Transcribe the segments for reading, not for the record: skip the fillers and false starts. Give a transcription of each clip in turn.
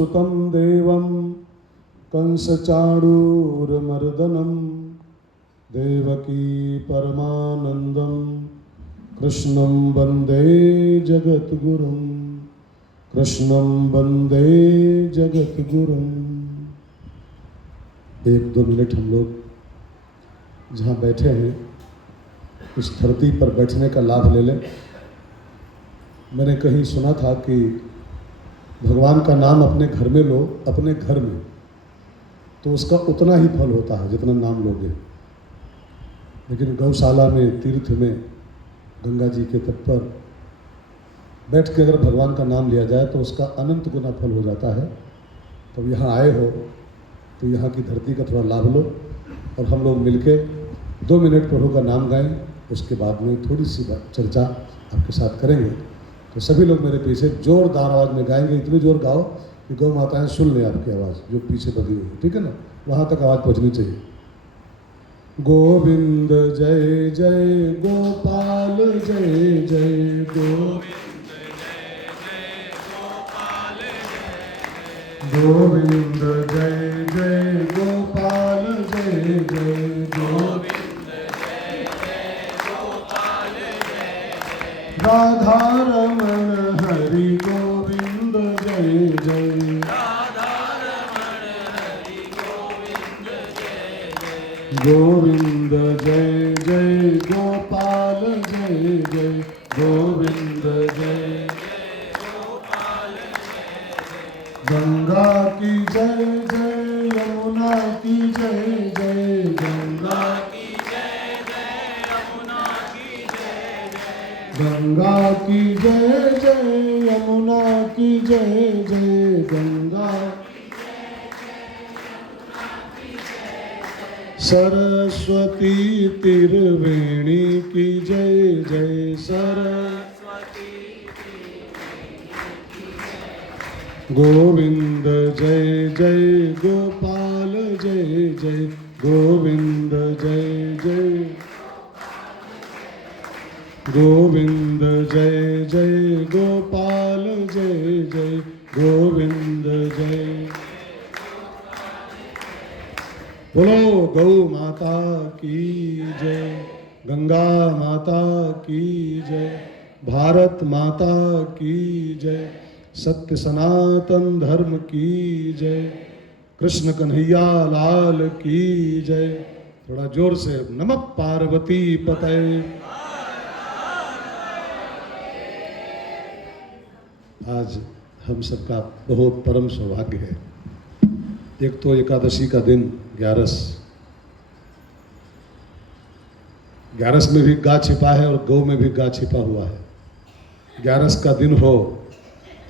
सुतं देवं कंसचाणूरमर्दनं देवकी परमानन्दं कृष्णं वन्दे जगद्गुरुं कृष्णं वन्दे जगद्गुरुं। 1-2 मिनट हम लोग जहाँ बैठे हैं इस धरती पर बैठने का लाभ ले लें। मैंने कहीं सुना था कि भगवान का नाम अपने घर में लो, अपने घर में, तो उसका उतना ही फल होता है जितना नाम लोगे। लेकिन गौशाला में, तीर्थ में, गंगा जी के तट पर बैठ के अगर भगवान का नाम लिया जाए तो उसका अनंत गुना फल हो जाता है। तब यहाँ आए हो तो यहाँ की धरती का थोड़ा लाभ लो और हम लोग मिलके 2 मिनट प्रभु का नाम गाएं। उसके बाद में थोड़ी सी चर्चा आपके साथ करेंगे। तो सभी लोग मेरे पीछे जोरदार आवाज़ में गाएंगे। इतनी जोर गाओ कि गौ माताएं सुन लें आपकी आवाज़ जो पीछे बधी हुई है, ठीक है ना? वहाँ तक आवाज़ पहुँचनी चाहिए। गोविंद जय जय गोपाल जय जय गोविंद जय जय गोपाल जय गोविंद जय जय गोपाल जय जय गोविंद जय जय गोपाल जय राधा रमण हरि गोविंद जय जय राधा रमण हरि गोविंद जय जय गोविंद जय जय गोपाल जय जय गोविंद जय जय गोपाल जय जय गंगा की जय जय यमुना की जय जय गंगा की जय जय यमुना की जय जय गंगा की जय जय यमुना की जय जय गंगा सरस्वती तिरवेणी की जय जय सरस्वती गोविंद जय जय गोपाल जय जय गोविंद जय जय गोविंद जय जय गोपाल जय जय गोविंद जय। बोलो गौ माता की जय, गंगा माता की जय, भारत माता की जय, सत्य सनातन धर्म की जय, कृष्ण कन्हैया लाल की जय। थोड़ा जोर से नमः पार्वती पतये। आज हम सबका बहुत परम सौभाग्य है। एक तो एकादशी का दिन ग्यारस में भी गा छिपा है और गौ में भी गा छिपा हुआ है। ग्यारस का दिन हो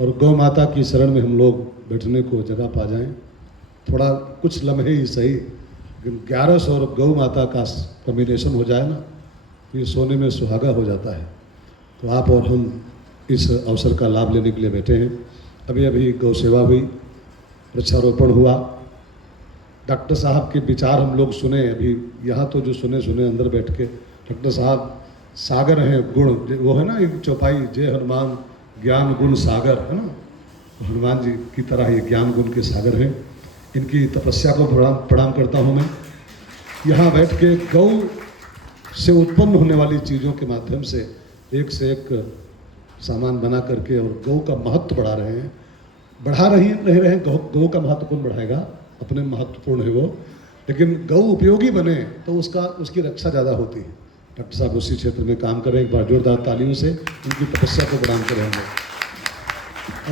और गौ माता की शरण में हम लोग बैठने को जगह पा जाएं। थोड़ा कुछ लम्हे ही सही, लेकिन ग्यारस और गौ माता का कॉम्बिनेशन हो जाए ना तो ये सोने में सुहागा हो जाता है। तो आप और हम इस अवसर का लाभ लेने के लिए बैठे हैं। अभी अभी गौ सेवा हुई, वृक्षारोपण हुआ, डॉक्टर साहब के विचार हम लोग सुने। अभी यहाँ तो जो सुने अंदर बैठ के डॉक्टर साहब सागर हैं गुण, वो है ना एक चौपाई, जय हनुमान ज्ञान गुण सागर, है ना? तो हनुमान जी की तरह ये ज्ञान गुण के सागर हैं। इनकी तपस्या को प्रणाम करता हूँ मैं। यहाँ बैठ के गौ से उत्पन्न होने वाली चीज़ों के माध्यम से एक सामान बना करके और गौ का महत्व बढ़ा रहे हैं। बढ़ा रहे हैं गौ का महत्व कौन बढ़ाएगा? अपने महत्वपूर्ण है वो, लेकिन गौ उपयोगी बने तो उसकी रक्षा ज़्यादा होती है। डॉक्टर साहब उसी क्षेत्र में काम करें। एक बार जोरदार तालियों से उनकी तपस्या को प्रणाम करेंगे।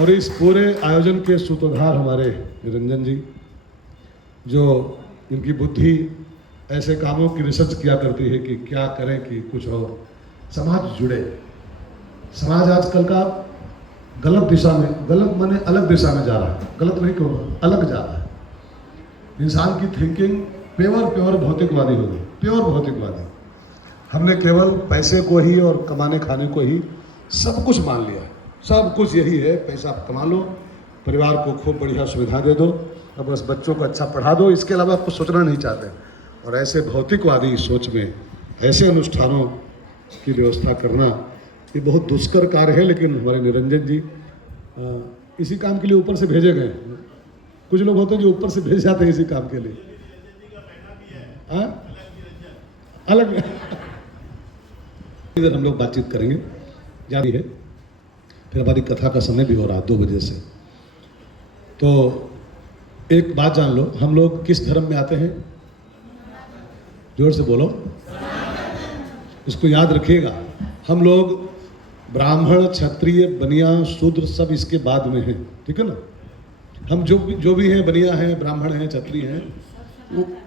और इस पूरे आयोजन के सूत्रधार हमारे निरंजन जी, जो इनकी बुद्धि ऐसे कामों की रिसर्च किया करती है कि क्या करें कि कुछ और समाज जुड़े। समाज आजकल का गलत दिशा में, गलत माने अलग दिशा में जा रहा है। गलत नहीं कहूँगा, अलग जा रहा है। इंसान की थिंकिंग प्योर भौतिकवादी हो गई, प्योर भौतिकवादी। हमने केवल पैसे को ही और कमाने खाने को ही सब कुछ मान लिया है। सब कुछ यही है, पैसा कमा लो, परिवार को खूब बढ़िया सुविधा दे दो और बस बच्चों को अच्छा पढ़ा दो, इसके अलावा कुछ सोचना नहीं चाहते। और ऐसे भौतिकवादी सोच में ऐसे अनुष्ठानों की व्यवस्था करना ये बहुत दुष्कर कार्य है। लेकिन हमारे निरंजन जी इसी काम के लिए ऊपर से भेजे गए। कुछ लोग होते हैं जो ऊपर से भेज जाते हैं इसी काम के लिए। हाँ अलग इधर हम लोग बातचीत करेंगे, जारी है, फिर हमारी कथा का समय भी हो रहा है 2 बजे से। तो एक बात जान लो, हम लोग किस धर्म में आते हैं? जोर से बोलो। इसको याद रखिएगा, हम लोग ब्राह्मण, क्षत्रिय, बनिया, शूद्र सब इसके बाद में हैं, ठीक है ना। हम जो भी हैं, बनिया हैं, ब्राह्मण हैं, क्षत्रिय हैं,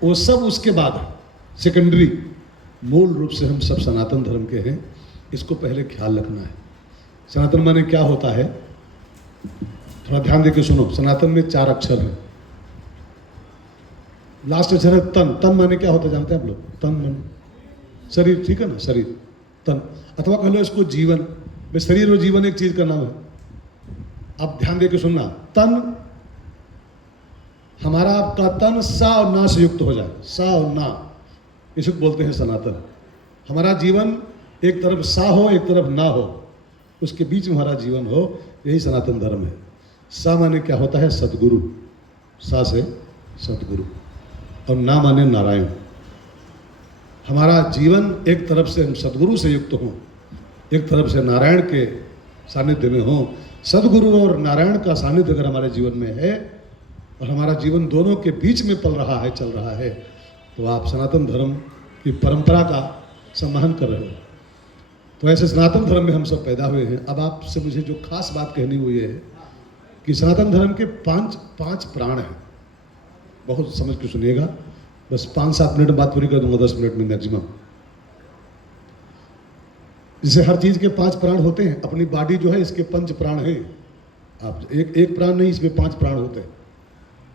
वो सब उसके बाद है, सेकेंडरी। मूल रूप से हम सब सनातन धर्म के हैं, इसको पहले ख्याल रखना है। सनातन माने क्या होता है, थोड़ा ध्यान देके सुनो। सनातन में 4 अक्षर हैं, लास्ट अक्षर है तन। तन माने क्या होता है जानते हैं आप लोग? तन माने शरीर, ठीक है ना, शरीर तन, अथवा कह लो इसको जीवन। भाई शरीर और जीवन एक चीज का नाम है। आप ध्यान देके सुनना, तन हमारा, आपका तन सा और ना से युक्त हो जाए, सा और ना, इसको बोलते हैं सनातन। हमारा जीवन एक तरफ सा हो, एक तरफ ना हो, उसके बीच में हमारा जीवन हो, यही सनातन धर्म है। सा माने क्या होता है? सदगुरु, सा से सदगुरु, और ना माने नारायण। हमारा जीवन एक तरफ से हम सदगुरु से युक्त हों, एक तरफ से नारायण के सानिध्य में हों। सदगुरु और नारायण का सानिध्य अगर हमारे जीवन में है और हमारा जीवन दोनों के बीच में पल रहा है, चल रहा है, तो आप सनातन धर्म की परंपरा का सम्मान कर रहे हो। तो ऐसे सनातन धर्म में हम सब पैदा हुए हैं। अब आपसे मुझे जो खास बात कहनी हुई है कि सनातन धर्म के पांच प्राण हैं। बहुत समझ के सुनिएगा, बस 5-7 मिनट बात पूरी कर दूंगा, 10 मिनट में मैक्सिमम। जैसे हर चीज के 5 प्राण होते हैं, अपनी बॉडी जो है इसके 5 प्राण हैं। आप एक प्राण नहीं, इसमें 5 प्राण होते हैं।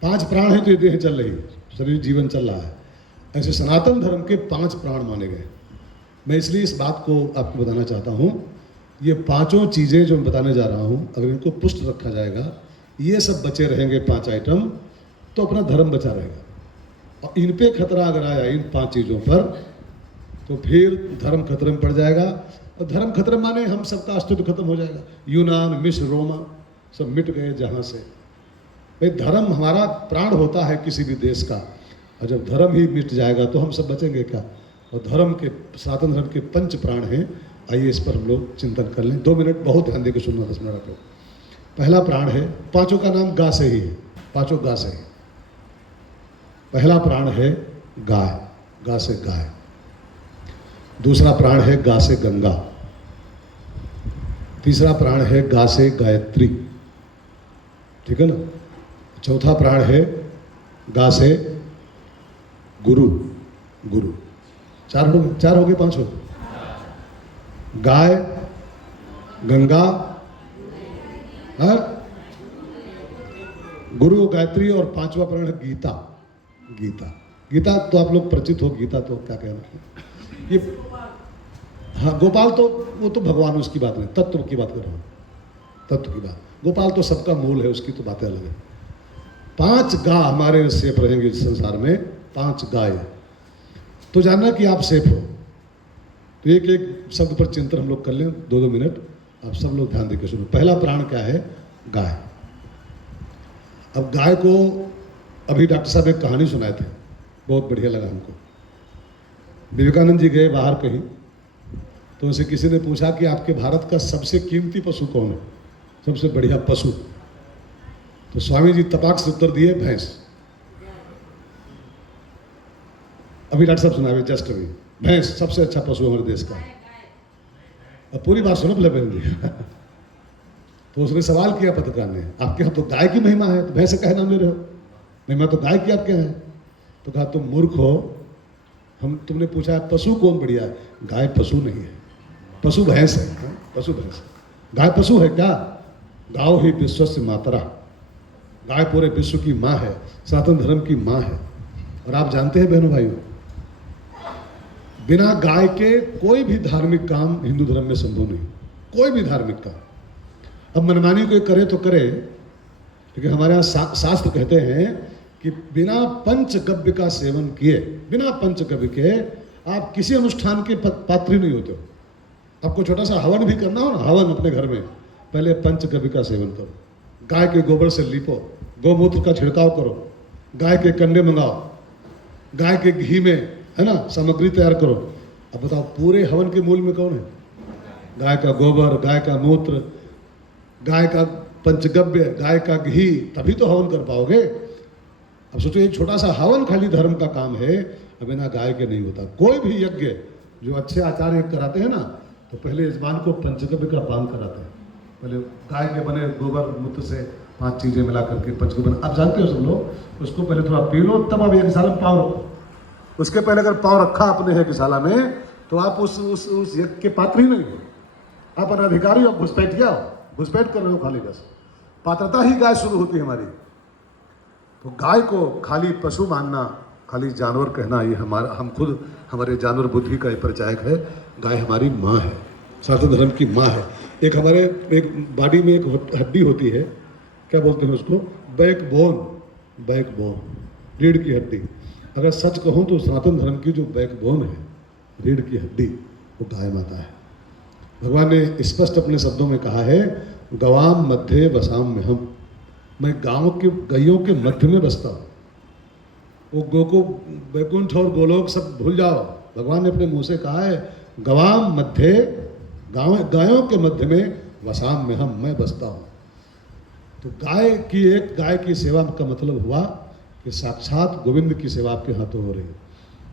5 प्राण हैं तो ये देह चल रही है, शरीर जीवन चल रहा है। ऐसे सनातन धर्म के 5 प्राण माने गए। मैं इसलिए इस बात को आपको बताना चाहता हूँ, ये 5 चीज़ें जो मैं बताने जा रहा हूँ, अगर इनको पुष्ट रखा जाएगा, ये सब बचे रहेंगे 5 आइटम, तो अपना धर्म बचा रहेगा। और इन पे खतरा अगर आया, इन 5 चीज़ों पर, तो फिर धर्म खतरे में पड़ जाएगा। और धर्म खतरे माने हम सबका अस्तित्व खत्म हो जाएगा। यूनान, मिस्र, रोमा सब मिट गए जहाँ से। भाई धर्म हमारा प्राण होता है किसी भी देश का, और जब धर्म ही मिट जाएगा तो हम सब बचेंगे क्या? और धर्म के, सनातन धर्म के 5 प्राण हैं। आइए इस पर हम लोग चिंतन कर लें। 2 मिनट बहुत ध्यान देकर सुनना, 10 मिनट आप लोग। पहला प्राण है, 5 का नाम गा से ही है, 5 गा से है। पहला प्राण है गाय, गा से गाय। दूसरा प्राण है गा से गंगा। तीसरा प्राण है गा से गायत्री, ठीक है ना। चौथा प्राण है गा से गुरु, गुरु। 4 हो गए 5 हो? गाय, गंगा, गुरु, गायत्री, और 5वां प्राण है गीता। गीता, गीता तो आप लोग परिचित हो। गीता तो क्या कहना ये, हाँ गोपाल तो वो तो भगवान, उसकी बात नहीं, तत्व की बात कर रहा हूँ, तत्व की बात। गोपाल तो सबका मूल है, उसकी तो बातें अलग है। 5 गा हमारे सेफ रहेंगे इस संसार में, 5 गाय। तो जानना कि आप सेफ हो। तो एक एक शब्द पर चिंतन हम लोग कर लें, 2-2 मिनट। आप सब लोग ध्यान देकर सुनो। पहला प्राण क्या है? गाय। अब गाय को अभी डॉक्टर साहब एक कहानी सुनाए थे, बहुत बढ़िया लगा हमको। विवेकानंद जी गए बाहर कहीं, तो उनसे किसी ने पूछा कि आपके भारत का सबसे कीमती पशु कौन है, सबसे बढ़िया पशु? तो स्वामी जी तपाक से उत्तर दिए, भैंस। अभी डॉक्टर साहब सुनाए जस्ट अभी, भैंस सबसे अच्छा पशु हमारे देश का। अब पूरी बात सुनो पहले। तो उसने सवाल किया पत्रकार ने, आपके यहाँ तो गाय की महिमा है, तो भैंस का नाम ले रहे हो? महिमा तो गाय की आपके यहाँ है। तो कहा तुम मूर्ख हो, तुमने पूछा पशु कौन बढ़िया है? गाय पशु नहीं है, पशु भैंस है। पशु भैंस, गाय पशु है क्या? गाँव ही विश्व से मातरा, गाय पूरे विश्व की माँ है, सनातन धर्म की माँ है। और आप जानते हैं बहनों भाइयों, बिना गाय के कोई भी धार्मिक काम हिंदू धर्म में संभव नहीं, कोई भी धार्मिक काम। अब मनमानी कोई करे तो करे, लेकिन हमारे यहाँ शास्त्र कहते हैं कि बिना पंचगव्य का सेवन किए, बिना पंचगव्य के आप किसी अनुष्ठान के पात्र नहीं होते हो। आपको छोटा सा हवन भी करना हो ना, हवन अपने घर में, पहले पंचगव्य का सेवन करो। गाय के गोबर से लीपो, गौमूत्र का छिड़काव करो, गाय के कंडे मंगाओ, गाय के घी में, है ना, सामग्री तैयार करो। अब बताओ पूरे हवन के मूल में कौन है? गाय का गोबर, गाय का मूत्र, गाय का पंचगव्य, गाय का घी, तभी तो हवन कर पाओगे। अब सोचो एक छोटा सा हवन खाली धर्म का काम है, अब बिना गाय के नहीं होता। कोई भी यज्ञ जो अच्छे आचार्य कराते हैं ना, तो पहले यजमान को पंचगव्य का पान कराते हैं। पहले गाय के बने गोबर मूत्र से 5 चीजें मिला करके पंचगव्य, आप जानते हो सब लोग, उसको पहले थोड़ा पी लो, तब आप यज्ञशाला में पाँव रखो। उसके पहले अगर पाँव रखा आपने यज्ञशाला में, तो आप उस यज्ञ के पात्र ही नहीं हो, आप अनधिकारी हो, घुसपैठ गया हो, घुसपैठ कर रहे हो खाली। बस पात्रता ही गाय शुरू होती है हमारी। तो गाय को खाली पशु मानना, खाली जानवर कहना, ये हम खुद हमारे जानवर बुद्धि का परिचायक है। गाय हमारी माँ है, सनातन धर्म की माँ है। एक हमारे एक बॉडी में एक हड्डी होती है, क्या बोलते हैं उसको? बैकबोन, रीढ़ की हड्डी। अगर सच कहूँ तो सनातन धर्म की जो बैकबोन है, रीढ़ की हड्डी, वो गाय माता है। भगवान ने स्पष्ट अपने शब्दों में कहा है, गवाम मध्य वसाम में हम, मैं गांव के गैयों के मध्य में बसता हूँ। वो गो वैकुंठ और गोलोक सब भूल जाओ, भगवान ने अपने मुंह से कहा है, गवाम मध्य, गायों के मध्य में वसाम में हम, मैं बसता हूँ। तो गाय की सेवा का मतलब हुआ कि साक्षात गोविंद की सेवा आपके हाथों हो रही है।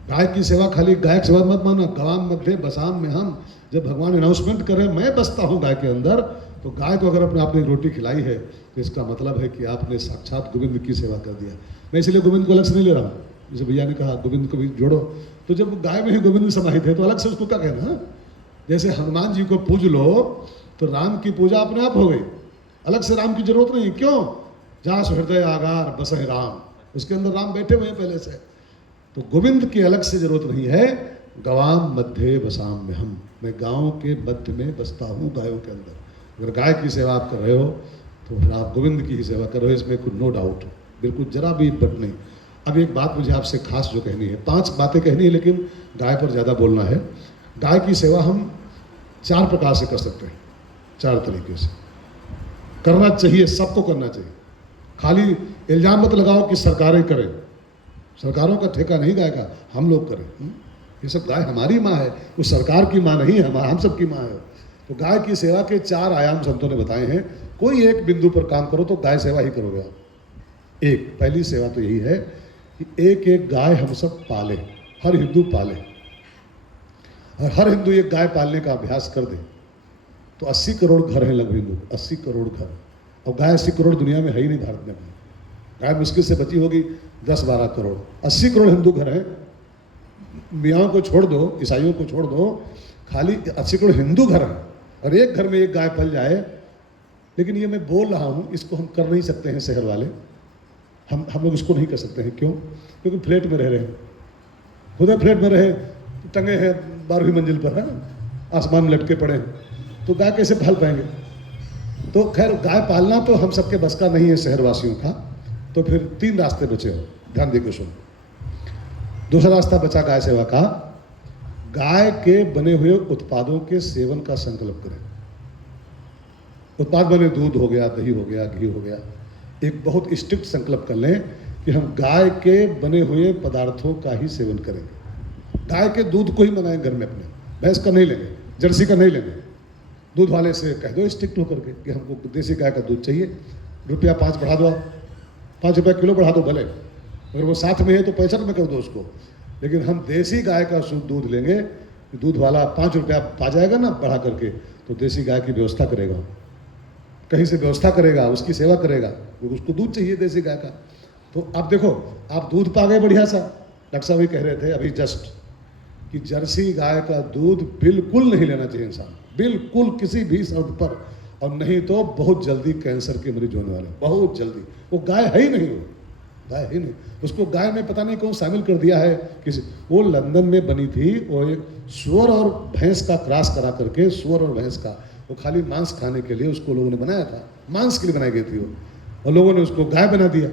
गाय की सेवा खाली गाय की सेवा मत मानो, गवाम मध्य वसाम में हम। जब भगवान अनाउंसमेंट करे मैं बसता हूँ गाय के अंदर, तो गाय को अगर आपने रोटी खिलाई है, तो इसका मतलब है कि आपने साक्षात गोविंद की सेवा कर दिया। मैं इसलिए गोविंद को अलग से नहीं ले रहा हूँ, जैसे भैया ने कहा गोविंद को भी जोड़ो, तो जब गाय में ही गोविंद समाहित है तो अलग से उसको क्या कहना? जैसे हनुमान जी को पूज लो तो राम की पूजा अपने आप हो गई, अलग से राम की जरूरत नहीं। क्यों? जहाँ हृदय आगार बसे राम, उसके अंदर राम बैठे हुए हैं पहले से। तो गोविंद की अलग से जरूरत नहीं है। गवाम मध्य वसाम में हम, मैं गाँव के मध्य में बसता हूँ, गायों के अंदर। अगर गाय की सेवा आप कर रहे हो तो फिर आप गोविंद की ही सेवा कर रहे हो, इसमें कोई नो डाउट, बिल्कुल जरा भी बट नहीं। अब एक बात मुझे आपसे खास जो कहनी है, 5 बातें कहनी है, लेकिन गाय पर ज़्यादा बोलना है। गाय की सेवा हम 4 प्रकार से कर सकते हैं, 4 तरीके से करना चाहिए, सबको करना चाहिए। खाली इल्ज़ाम मत लगाओ कि सरकारें करें, सरकारों का ठेका नहीं गाय का, हम लोग करें। ये सब गाय हमारी माँ है, वो सरकार की माँ नहीं है, हम सब की माँ है। तो गाय की सेवा के 4 आयाम संतों ने बताए हैं। कोई एक बिंदु पर काम करो तो गाय सेवा ही करोगे आप। एक पहली सेवा तो यही है कि एक एक गाय हम सब पाले, हर हिंदू पाले, और हर हिंदू एक गाय पालने का अभ्यास कर दे तो 80 करोड़ घर हैं लगभग हिंदू, 80 करोड़ घर। और गाय 80 करोड़ दुनिया में है ही नहीं, भारत में। गाय मुश्किल से बची होगी 10-12 करोड़, 80 करोड़ हिंदू घर हैं। मियाँ को छोड़ दो, ईसाइयों को छोड़ दो, खाली 80 करोड़ हिंदू घर हैं, और एक घर में एक गाय पल जाए। लेकिन ये मैं बोल रहा हूँ, इसको हम कर नहीं सकते हैं शहर वाले, हम लोग इसको नहीं कर सकते हैं। क्यों? क्योंकि फ्लैट में रह रहे हैं, खुद फ्लैट में रहे, टंगे हैं 12वीं मंजिल पर, है ना, आसमान में लटके पड़े हैं, तो गाय कैसे पाल पाएंगे? तो खैर गाय पालना तो हम सबके बस का नहीं है, शहरवासियों का। तो फिर 3 रास्ते बचे हो, ध्यान देकर सुनो। दूसरा रास्ता बचा गाय सेवा का, गाय के बने हुए उत्पादों के सेवन का संकल्प करें। उत्पाद बने, दूध हो गया, दही हो गया, घी हो गया। एक बहुत स्ट्रिक्ट संकल्प कर लें कि हम गाय के बने हुए पदार्थों का ही सेवन करेंगे। गाय के दूध को ही मंगाएं घर में अपने, भैंस का नहीं लेंगे, जर्सी का नहीं लेंगे। दूध वाले से कह दो स्ट्रिक्ट होकर के कि हमको देसी गाय का दूध चाहिए, रुपया 5 बढ़ा दो, 5 रुपया किलो बढ़ा दो भले, अगर वो साथ में है तो 65 में कर दो उसको। लेकिन हम देसी गाय का शुद्ध दूध लेंगे। दूध वाला 5 रुपया पा जाएगा ना बढ़ा करके, तो देसी गाय की व्यवस्था करेगा, कहीं से व्यवस्था करेगा, उसकी सेवा करेगा, क्योंकि उसको दूध चाहिए देसी गाय का। तो अब देखो, आप दूध पा गए बढ़िया सा। डॉक्टर साहब भी कह रहे थे अभी जस्ट कि जर्सी गाय का दूध बिल्कुल नहीं लेना चाहिए इंसान, बिल्कुल किसी भी शर्त पर, और नहीं तो बहुत जल्दी कैंसर के मरीज होने वाले, बहुत जल्दी। वो गाय है ही नहीं, वो गाय ही नहीं। उसको गाय में पता नहीं कौन शामिल कर दिया है किसी। वो लंदन में बनी थी, वो एक सूअर और भैंस का क्रॉस करा करके, सूअर और भैंस का, वो खाली मांस खाने के लिए उसको लोगों ने बनाया था, मांस के लिए बनाई गई थी वो, और लोगों ने उसको गाय बना दिया।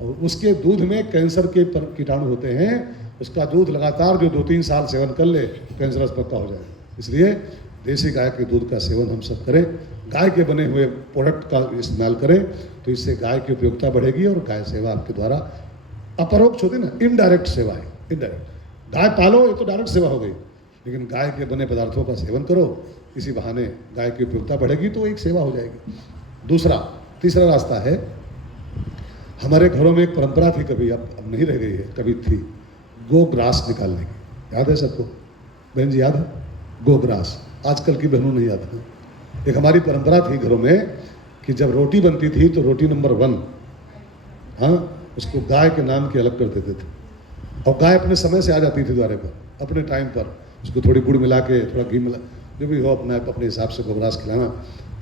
और उसके दूध में कैंसर के कीटाणु होते हैं। उसका दूध लगातार जो 2-3 साल सेवन कर ले, कैंसरस पक्का हो जाए। इसलिए देसी गाय के दूध का सेवन हम सब करें, गाय के बने हुए प्रोडक्ट का इस्तेमाल करें, तो इससे गाय की उपयोगिता बढ़ेगी और गाय सेवा आपके द्वारा अपरोक्ष होती ना, इनडायरेक्ट सेवा है, इनडायरेक्ट। गाय पालो ये तो डायरेक्ट सेवा हो गई, लेकिन गाय के बने पदार्थों का सेवन करो, इसी बहाने गाय की उपयोगिता बढ़ेगी तो एक सेवा हो जाएगी। तीसरा रास्ता है, हमारे घरों में एक परंपरा थी, कभी अब नहीं रह गई है, कभी थी, गोग्रास निकालने की। याद है सबको? बहन जी याद है? गोग्रास आजकल की बहनों नहीं याद है। एक हमारी परंपरा थी घरों में कि जब रोटी बनती थी तो रोटी नंबर 1, हाँ, उसको गाय के नाम के अलग कर देते थे, और गाय अपने समय से आ जाती थी द्वारे पर, अपने टाइम पर। उसको थोड़ी गुड़ मिला के, थोड़ा घी मिला, जो भी हो अपने हिसाब से गोग्रास खिलाना।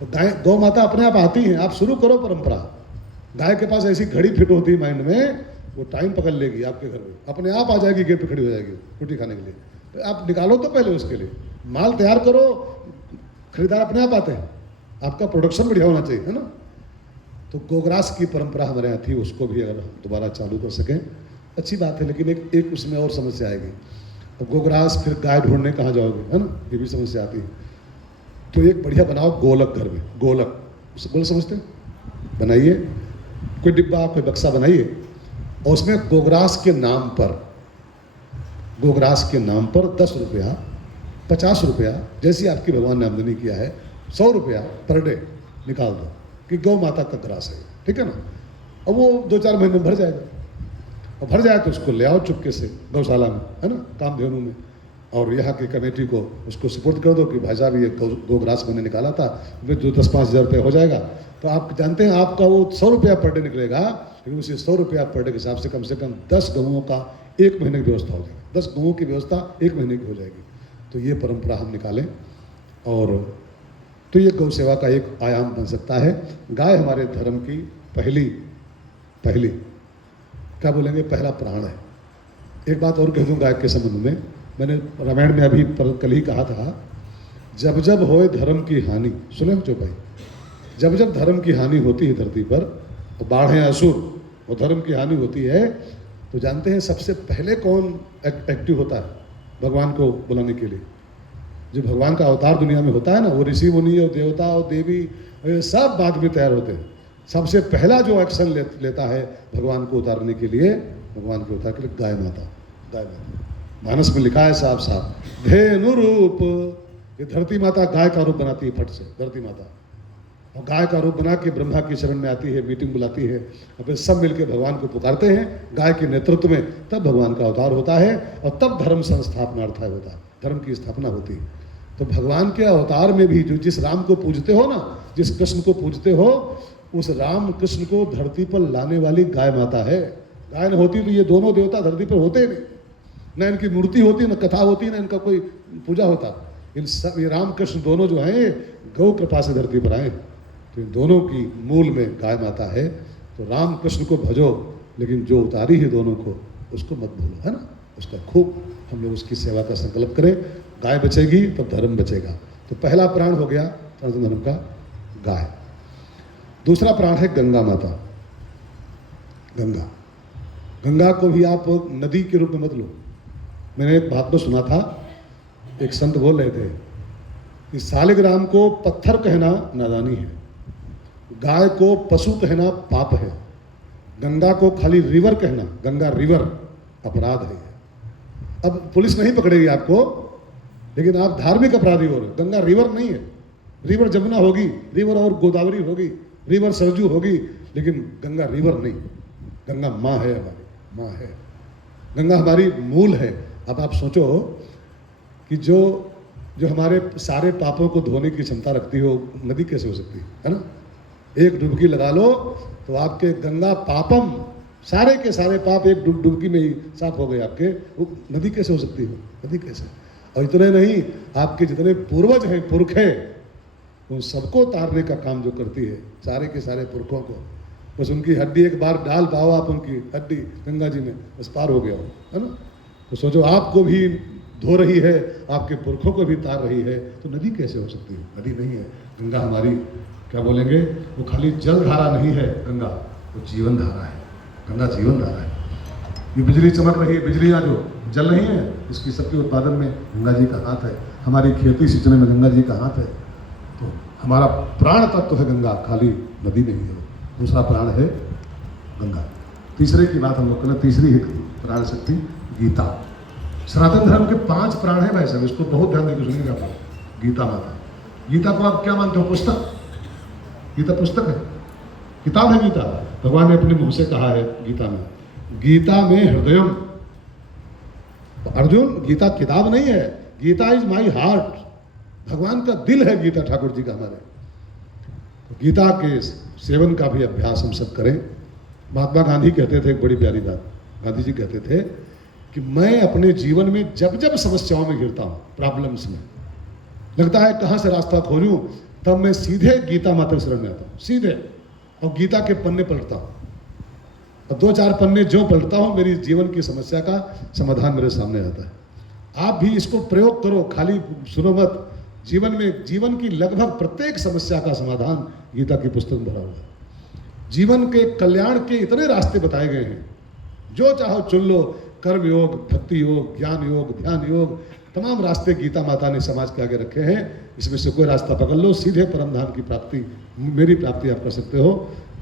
तो गाय, गौ माता अपने आप आती हैं, आप शुरू करो परंपरा। गाय के पास ऐसी घड़ी फिट होती है माइंड में, वो टाइम पकड़ लेगी आपके घर में, अपने आप आ जाएगी, गेट पे खड़ी हो जाएगी रोटी खाने के लिए। तो आप निकालो तो पहले उसके लिए माल तैयार करो, खरीदार अपने आप आते हैं, आपका प्रोडक्शन बढ़िया होना चाहिए, है ना। तो गोग्रास की परंपरा हमारे यहाँ थी, उसको भी अगर हम दोबारा चालू कर सकें अच्छी बात है, लेकिन एक उसमें और समस्या आएगी। तो गोग्रास फिर गाय ढूंढने कहाँ जाओगे, है ना, ये भी समस्या आती है। तो एक बढ़िया बनाओ गोलक घर में, गोलक, गोल समझते हैं, बनाइए कोई डिब्बा, कोई बक्सा बनाइए, और उसमें गोग्रास के नाम पर 10 रुपया, 50 रुपया, जैसी आपकी भगवान ने आमदनी किया है, 100 रुपया पर डे निकाल दो कि गौ माता का ग्रास है, ठीक है ना। अब वो 2-4 महीने में भर जाएगा, और भर जाए तो उसको ले आओ चुपके से गौशाला में, है ना, कामधेनु में, और यहाँ की कमेटी को उसको सपोर्ट कर दो कि भाई साहब ये गोग्रास मैंने निकाला था, जो 10-5 हज़ार रुपये हो जाएगा। तो आप जानते हैं आपका वो 100 रुपया पर डे निकलेगा, लेकिन उसी 100 रुपया पर डे के हिसाब से कम 10 गऊओं का 1 महीने की व्यवस्था हो जाएगी, 10 गऊओं की व्यवस्था 1 महीने की हो जाएगी। तो ये परंपरा हम निकालें, और तो ये गौ सेवा का एक आयाम बन सकता है। गाय हमारे धर्म की पहली क्या बोलेंगे, पहला प्राण है। एक बात और कह दूँ गाय के संबंध में, मैंने रामायण में अभी कल ही कहा था, जब जब होए धर्म की हानि, सुने हो जो भाई, जब जब धर्म की हानि होती है धरती पर, तो बाढ़ें असुर, वो धर्म की हानि होती है, तो जानते हैं सबसे पहले कौन एक्टिव होता है भगवान को बुलाने के लिए? जो भगवान का अवतार दुनिया में होता है ना, वो ऋषि मुनि और देवता और देवी ये सब बाद में तैयार होते हैं। सबसे पहला जो एक्शन लेता है भगवान को उतारने के लिए, गाय माता। मानस में लिखा है साफ साफ, धेनु रूप, ये धरती माता गाय का रूप बनाती है, फट से धरती माता, और गाय का रूप बना के ब्रह्मा की शरण में आती है, मीटिंग बुलाती है, और फिर सब मिलकर भगवान को पुकारते हैं गाय के नेतृत्व में, तब भगवान का अवतार होता है, और तब धर्म संस्थापनार्थ होता है, धर्म की स्थापना होती है। तो भगवान के अवतार में भी जो जिस राम को पूजते हो ना, जिस कृष्ण को पूजते हो, उस राम कृष्ण को धरती पर लाने वाली गाय माता है। गाय न होती तो ये दोनों देवता धरती पर होते नहीं, न इनकी मूर्ति होती, न कथा होती, न इनका कोई पूजा होता। ये राम कृष्ण दोनों जो हैं गौ कृपा से धरती पर आए, तो इन दोनों की मूल में गाय माता है। तो राम कृष्ण को भजो, लेकिन जो उतारी है दोनों को उसको मत भूलो, है ना। उसका खूब हम लोग उसकी सेवा का संकल्प करें, गाय बचेगी तब धर्म बचेगा। तो पहला प्राण हो गया सनातन धर्म का गाय। दूसरा प्राण है गंगा माता। गंगा को भी आप नदी के रूप में मत लो। मैंने एक बात को सुना था, एक संत बोल रहे थे कि सालिग्राम को पत्थर कहना नादानी है, गाय को पशु कहना पाप है, गंगा को खाली रिवर कहना, गंगा रिवर, अपराध है। अब पुलिस नहीं पकड़ेगी आपको, लेकिन आप धार्मिक अपराधी हो रहे। गंगा रिवर नहीं है, रिवर जमुना होगी, रिवर और गोदावरी होगी, रिवर सरजू होगी, लेकिन गंगा रिवर नहीं। गंगा माँ है, हमारी माँ है, गंगा हमारी मूल है। अब आप सोचो कि जो हमारे सारे पापों को धोने की क्षमता रखती हो, नदी कैसे हो सकती है ना। एक डुबकी लगा लो तो आपके गंगा पापम, सारे के सारे पाप एक डुबकी में ही साफ हो गए आपके। वो नदी कैसे हो सकती है, नदी कैसे। और इतने नहीं, आपके जितने पूर्वज हैं, पुरख हैं, उन सबको तारने का काम जो करती है, सारे के सारे पुरखों को, बस उनकी हड्डी एक बार डाल पाओ आप, उनकी हड्डी गंगा जी में, बस पार हो गया हो, है ना। तो सोचो आपको भी धो रही है, आपके पुरखों को भी तार रही है, तो नदी कैसे हो सकती है। नदी नहीं है गंगा। हमारी क्या बोलेंगे, वो खाली जल धारा नहीं है गंगा, वो जीवन धारा है। गंगा जीवन धारा है। ये बिजली चमक रही है, बिजलियाँ जो जल नहीं है, इसकी सबके उत्पादन में गंगा जी का हाथ है, हमारी खेती सींचने में गंगा जी का हाथ है। तो हमारा प्राण तत्व है गंगा, खाली नदी नहीं है। दूसरा प्राण है गंगा। तीसरे की बात हम लोग करें, तीसरी है प्राण शक्ति गीता। सनातन धर्म के 5 प्राण है भाई साहब, इसको बहुत ध्यान देकर सुनिएगा आप। गीता माता, गीता को आप क्या मानते हो? पुस्तक। गीता पुस्तक है, किताब है गीता। भगवान ने अपने मुंह से कहा है गीता में, गीता में हृदयम। अर्जुन, गीता किताब नहीं है, गीता इज माई हार्ट। भगवान का दिल है गीता, ठाकुर जी का हमारे। तो गीता के सेवन का भी अभ्यास हम सब करें। महात्मा गांधी कहते थे एक बड़ी प्यारी बात, गांधी जी कहते थे कि मैं अपने जीवन में जब जब समस्याओं में घिरता हूँ, प्रॉब्लम्स में, लगता है कहाँ से रास्ता खोलूं, तब मैं सीधे गीता माता शरण में आता हूँ, सीधे, और गीता के पन्ने पलटता हूँ। और 2-4 पन्ने जो पलटता हूँ, मेरी जीवन की समस्या का समाधान मेरे सामने आता है। आप भी इसको प्रयोग करो, खाली सुनो मत। जीवन में, जीवन की लगभग प्रत्येक समस्या का समाधान गीता की पुस्तक में भरा हुआ है। जीवन के कल्याण के इतने रास्ते बताए गए हैं, जो चाहो चुन लो। कर्म योग, भक्ति योग, ज्ञान योग, ध्यान योग, तमाम रास्ते गीता माता ने समाज के आगे रखे हैं। इसमें से कोई रास्ता पकड़ लो, सीधे परम धाम की प्राप्ति, मेरी प्राप्ति आप कर सकते हो।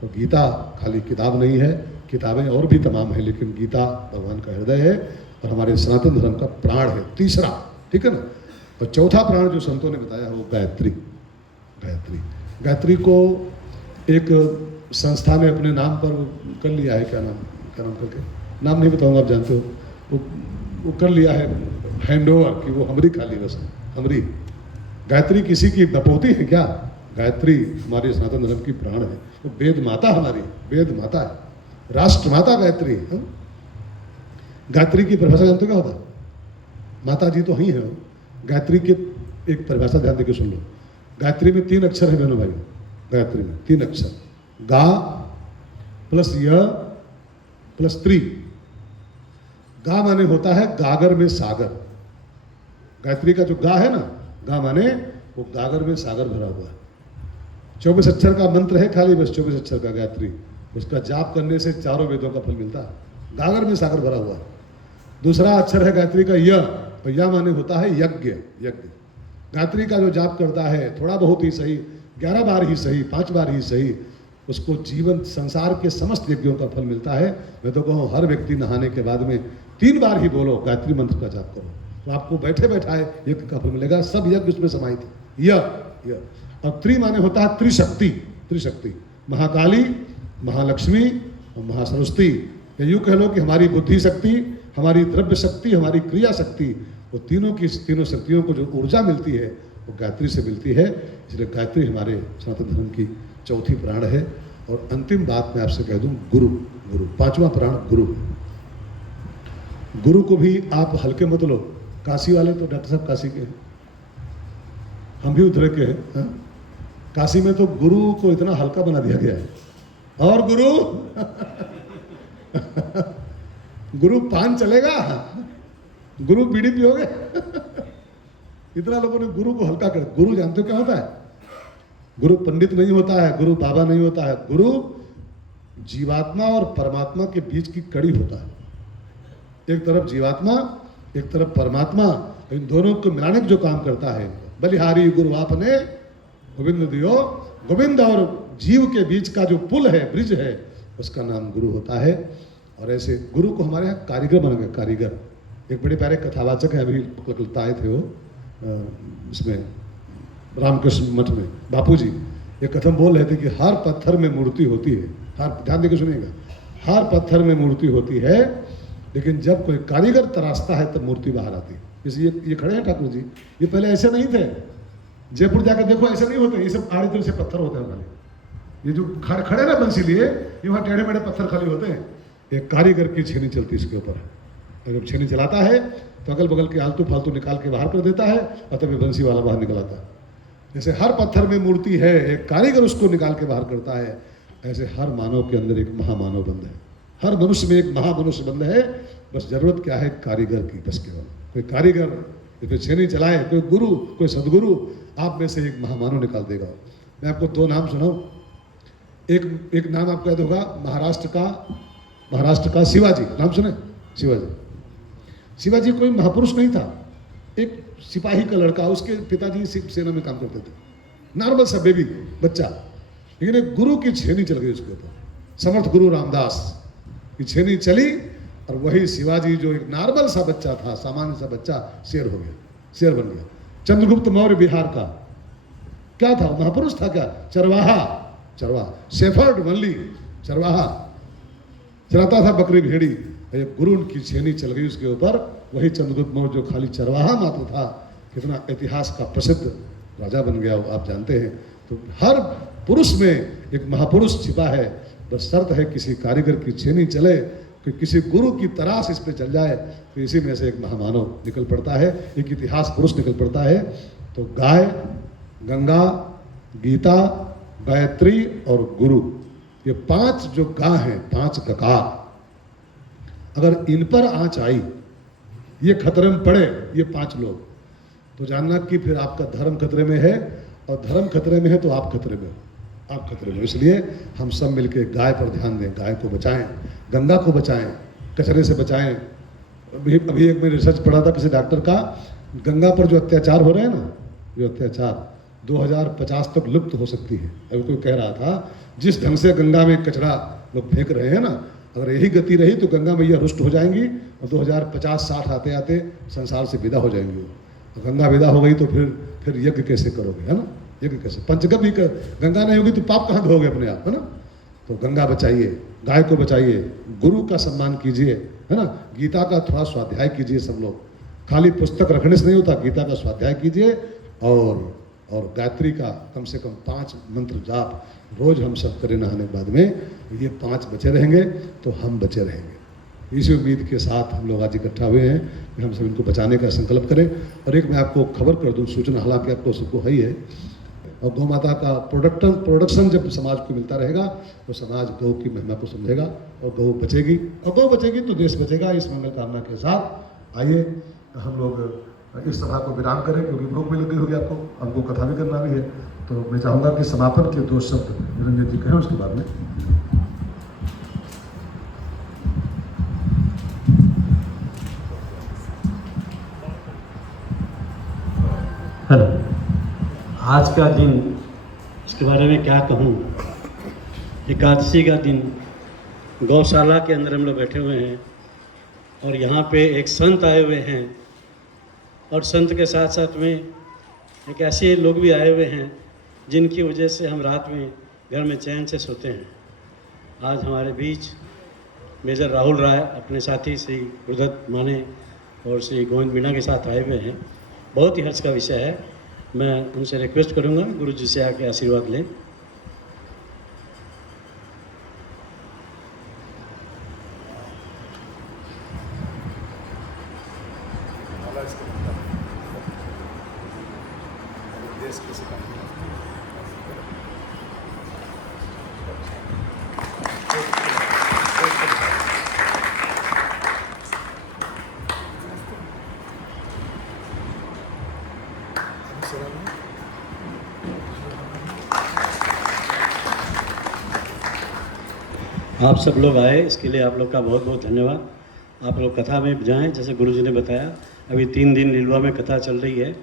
तो गीता खाली किताब नहीं है, किताबें और भी तमाम है, लेकिन गीता भगवान का हृदय है और हमारे सनातन धर्म का प्राण है, तीसरा, ठीक है ना। और चौथा प्राण जो संतों ने बताया वो गायत्री। गायत्री, गायत्री को एक संस्था ने अपने नाम पर कर लिया है, क्या नाम करके, नाम नहीं बताऊंगा, आप जानते हो। वो कर लिया है हैंड ओवर कि वो हमरी खाली, बस हमरी। गायत्री किसी की दपोती है क्या? गायत्री हमारे सनातन धर्म की प्राण है। वो वेद माता, हमारी वेद माता है, राष्ट्र माता गायत्री। गायत्री की परिभाषा जानते हो क्या होता? माता जी तो ही है। गायत्री की एक परिभाषा ध्यान देकर सुन लो। गायत्री में 3 अक्षर है बहनों भाई, गायत्री में 3 अक्षर, गा प्लस य प्लस त्री। गा माने होता है गागर में सागर। गायत्री का जो गा है ना, गा माने वो गागर में सागर भरा हुआ है। 24 अक्षर का मंत्र है खाली, बस 24 अक्षर का गायत्री। उसका जाप करने से 4 वेदों का फल मिलता है। गागर में सागर भरा हुआ है। दूसरा अक्षर है गायत्री का य, तो य माने होता है यज्ञ। यज्ञ गायत्री का जो जाप करता है, थोड़ा बहुत ही सही, 11 बार ही सही, 5 बार ही सही, उसको जीवन संसार के समस्त यज्ञों का फल मिलता है। मैं तो कहूँ हर व्यक्ति नहाने के बाद में 3 बार ही बोलो, गायत्री मंत्र का जाप करो, तो आपको बैठे बैठाए यज्ञ का फल मिलेगा। सब यज्ञ उसमें समाहित है। य और त्रि माने होता है त्रिशक्ति। त्रिशक्ति, महाकाली, महालक्ष्मी और महासरस्वती। या यूँ कह लो कि हमारी बुद्धि शक्ति, हमारी द्रव्य शक्ति, हमारी क्रिया शक्ति, वो तीनों शक्तियों को जो ऊर्जा मिलती है वो गायत्री से मिलती है। इसलिए गायत्री हमारे सनातन धर्म की चौथी प्राण है। और अंतिम बात मैं आपसे कह दूं, गुरु। गुरु 5वां प्राण गुरु। गुरु को भी आप हल्के मत लो। काशी वाले तो डॉक्टर साहब काशी के हैं, हम भी उधर के हैं। हाँ? काशी में तो गुरु को इतना हल्का बना दिया गया है। और गुरु गुरु पान चलेगा, गुरु बीड़ी पियोगे इतना लोगों ने गुरु को हल्का कर। गुरु जानते हो क्या होता है? गुरु पंडित नहीं होता है, गुरु बाबा नहीं होता है। गुरु जीवात्मा और परमात्मा के बीच की कड़ी होता है। एक तरफ जीवात्मा, एक तरफ परमात्मा, इन दोनों को मिलाने का जो काम करता है। बलिहारी गुरु आपने गोविंद दियो। गोविंद और जीव के बीच का जो पुल है, ब्रिज है, उसका नाम गुरु होता है। और ऐसे गुरु को हमारे यहाँ कारीगर बन गए। कारीगर एक बड़े प्यारे कथावाचक है, अभी कलकत्ता आए थे वो, इसमें रामकृष्ण मठ में बापू जी ये कथन बोल रहे थे कि हर पत्थर में मूर्ति होती है। हर, ध्यान देकर सुनिएगा, हर पत्थर में मूर्ति होती है, लेकिन जब कोई कारीगर तराशता है तब मूर्ति बाहर आती है। इसलिए ये खड़े हैं ठाकुर जी, ये पहले ऐसे नहीं थे। जयपुर जाकर देखो, ऐसे नहीं होते, ये सब आड़े तरह से पत्थर होते हैं खाली। ये जो खड़े ना बंसी लिए, ये वहाँ टेढ़े मेढ़े पत्थर खाली होते हैं। एक कारीगर की छेनी चलती इसके ऊपर। जब छेनी चलाता है तो अगल बगल के आलतू फालतू निकाल के बाहर कर देता है, और तभी बंसी वाला बाहर निकल आता है। जैसे हर पत्थर में मूर्ति है, एक कारीगर उसको निकाल के बाहर करता है, ऐसे हर मानव के अंदर एक महामानव बंद है। हर मनुष्य में एक महामनुष्य बंद है। बस जरूरत क्या है? कारीगर की। बस केवल कोई कारीगर, कोई छेनी चलाए, कोई गुरु, कोई सदगुरु, आप में से एक महामानव निकाल देगा। मैं आपको 2 नाम सुनाऊं। एक नाम आपको याद होगा, महाराष्ट्र का शिवाजी। नाम सुने? शिवाजी। शिवाजी कोई महापुरुष नहीं था, एक सिपाही का लड़का, उसके पिताजी सेना में काम करते थे, नॉर्मल सा बेबी बच्चा, लेकिन एक गुरु की छेनी चल गई उसके ऊपर, समर्थ गुरु रामदास की छेनी चली और वही शिवाजी जो एक नॉर्मल सा बच्चा था, सामान्य सा बच्चा, शेर हो गया, शेर बन गया। चंद्रगुप्त मौर्य बिहार का क्या था, महापुरुष था क्या, चरवाहा, शेफर्ड वनली, चरवाहा चलाता था बकरी भेड़ी, एक गुरु की छेनी चल गई उसके ऊपर, वही चंद्रगुप्त मौर्य जो खाली चरवाहा मात्र था, कितना इतिहास का प्रसिद्ध राजा बन गया आप जानते हैं। तो हर पुरुष में एक महापुरुष छिपा है, बस शर्त है किसी कारीगर की छेनी चले, कि किसी गुरु की तराश इस पे चल जाए, तो इसी में से एक महामानव निकल पड़ता है, एक इतिहास पुरुष निकल पड़ता है। तो गाय, गंगा, गीता, गायत्री और गुरु, ये 5 जो गा हैं, 5 गकार, अगर इन पर आंच आई, ये खतरे में पड़े, ये 5 लोग, तो जानना कि फिर आपका धर्म खतरे में है, और धर्म खतरे में है तो आप खतरे में हो, आप खतरे में। इसलिए हम सब मिलकर गाय पर ध्यान दें, गाय को बचाएं, गंगा को बचाएं, कचरे से बचाएं। अभी एक मैं रिसर्च पढ़ा था किसी डॉक्टर का, गंगा पर जो अत्याचार हो रहे हैं ना, जो अत्याचार 2050 तक लुप्त हो सकती है। अभी कोई कह रहा था जिस ढंग से गंगा में कचरा लोग फेंक रहे हैं ना, अगर यही गति रही तो गंगा मैया रुष्ट हो जाएंगी और 2050-60 आते आते संसार से विदा हो जाएंगी। तो गंगा विदा हो गई तो फिर यज्ञ कैसे करोगे, है ना, यज्ञ कैसे, पंचगव्य गंगा नहीं होगी तो पाप कहाँ धोगे अपने आप, है ना। तो गंगा बचाइए, गाय को बचाइए, गुरु का सम्मान कीजिए, है ना, गीता का थोड़ा स्वाध्याय कीजिए। सब लोग खाली पुस्तक रखने से नहीं होता, गीता का स्वाध्याय कीजिए, और गायत्री का कम से कम 5 मंत्र जाप रोज हम सब करें नहाने के बाद में, ये 5 बचे रहेंगे तो हम बचे रहेंगे। इसी उम्मीद के साथ हम लोग आज इकट्ठा हुए हैं कि हम सब इनको बचाने का संकल्प करें। और एक मैं आपको खबर कर दूं, सूचना हालांकि आपको सबको है ही है, और गौ माता का प्रोडक्शन जब समाज को मिलता रहेगा तो समाज गौ की महिमा को समझेगा, और गौ बचेगी, और गौ बचेगी तो देश बचेगा। इस मंगल कामना के साथ आइए हम लोग इस सभा को विराम करें, क्योंकि भूख भी लगी होगी आपको, हमको कथा भी करना भी है। तो मैं चाहूँगा कि समापन के 2 शब्द निरंजन जी कहें, उसके बाद में हेलो। आज का दिन, इसके बारे में क्या कहूँ, एकादशी का दिन, गौशाला के अंदर हम लोग बैठे हुए हैं, और यहाँ पे एक संत आए हुए हैं, और संत के साथ साथ में एक ऐसे लोग भी आए हुए हैं जिनकी वजह से हम रात में घर में चैन से सोते हैं। आज हमारे बीच मेजर राहुल राय अपने साथी श्री गुरुदत्त माने और श्री गोविंद मीणा के साथ आए हुए हैं। बहुत ही हर्ष का विषय है। मैं उनसे रिक्वेस्ट करूंगा गुरु जी से आके आशीर्वाद लें। आप सब लोग आए, इसके लिए आप लोग का बहुत बहुत धन्यवाद। आप लोग कथा में जाएं, जैसे गुरु जी ने बताया, अभी 3 दिन लीलवा में कथा चल रही है।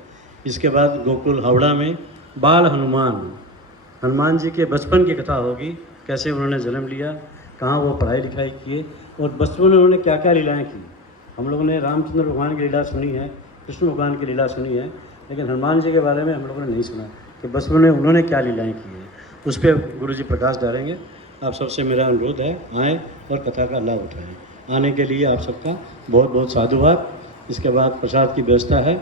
इसके बाद गोकुल हावड़ा में बाल हनुमान जी के बचपन की कथा होगी, कैसे उन्होंने जन्म लिया, कहाँ वो पढ़ाई लिखाई किए, और बचपन में उन्होंने क्या क्या लीलाएँ की। हम लोगों ने रामचंद्र भगवान की लीला सुनी है, कृष्ण भगवान की लीला सुनी है, लेकिन हनुमान जी के बारे में हम लोगों ने नहीं सुना कि बचपन में उन्होंने क्या लीलाएँ की हैं। उस पर गुरु जी प्रकाश डालेंगे। आप सबसे मेरा अनुरोध है, आएँ और कथा का लाभ उठाएँ। आने के लिए आप सबका बहुत बहुत साधुवाद। इसके बाद प्रसाद की व्यवस्था है।